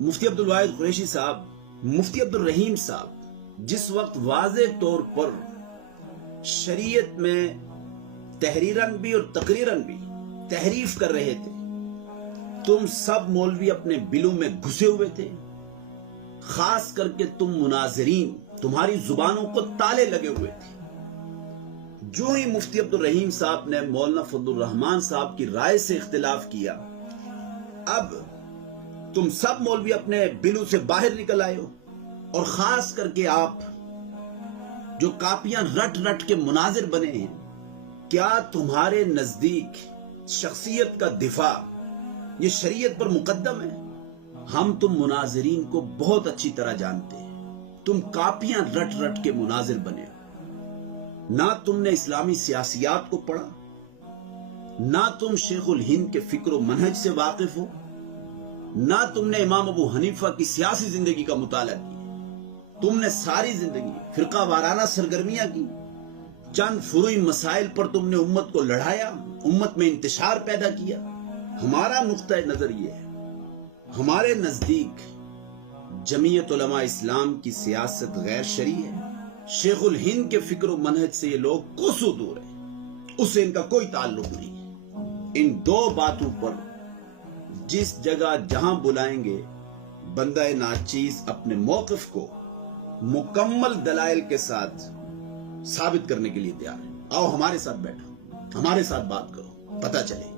مفتی عبدالواحد قریشی صاحب، مفتی عبدالرحیم صاحب جس وقت واضح طور پر شریعت میں تحریراً بھی اور تقریراً بھی تحریف کر رہے تھے، تم سب مولوی اپنے بلوں میں گھسے ہوئے تھے. خاص کر کے تم مناظرین، تمہاری زبانوں کو تالے لگے ہوئے تھے. جو ہی مفتی عبدالرحیم صاحب نے مولانا فضل الرحمان صاحب کی رائے سے اختلاف کیا، اب تم سب مولوی اپنے بلوں سے باہر نکل آئے ہو. اور خاص کر کے آپ جو کاپیاں رٹ رٹ کے مناظر بنے ہیں، کیا تمہارے نزدیک شخصیت کا دفاع یہ شریعت پر مقدم ہے؟ ہم تم مناظرین کو بہت اچھی طرح جانتے ہیں. تم کاپیاں رٹ رٹ کے مناظر بنے ہو. نہ تم نے اسلامی سیاسیات کو پڑھا، نہ تم شیخ الہند کے فکر و منہج سے واقف ہو، نہ تم نے امام ابو حنیفہ کی سیاسی زندگی کا مطالعہ کیا. تم نے ساری زندگی فرقہ وارانہ سرگرمیاں کی. چند فروعی مسائل پر تم نے امت کو لڑایا، امت میں انتشار پیدا کیا. ہمارا نقطہ نظر یہ ہے، ہمارے نزدیک جمعیت علماء اسلام کی سیاست غیر شرعی ہے. شیخ الہند کے فکر و منہج سے یہ لوگ کوسوں دور ہیں، اس سے ان کا کوئی تعلق نہیں ہے. ان دو باتوں پر جس جگہ جہاں بلائیں گے، بندہ ناچیز اپنے موقف کو مکمل دلائل کے ساتھ ثابت کرنے کے لیے تیار ہے. آؤ ہمارے ساتھ بیٹھو، ہمارے ساتھ بات کرو، پتہ چلے.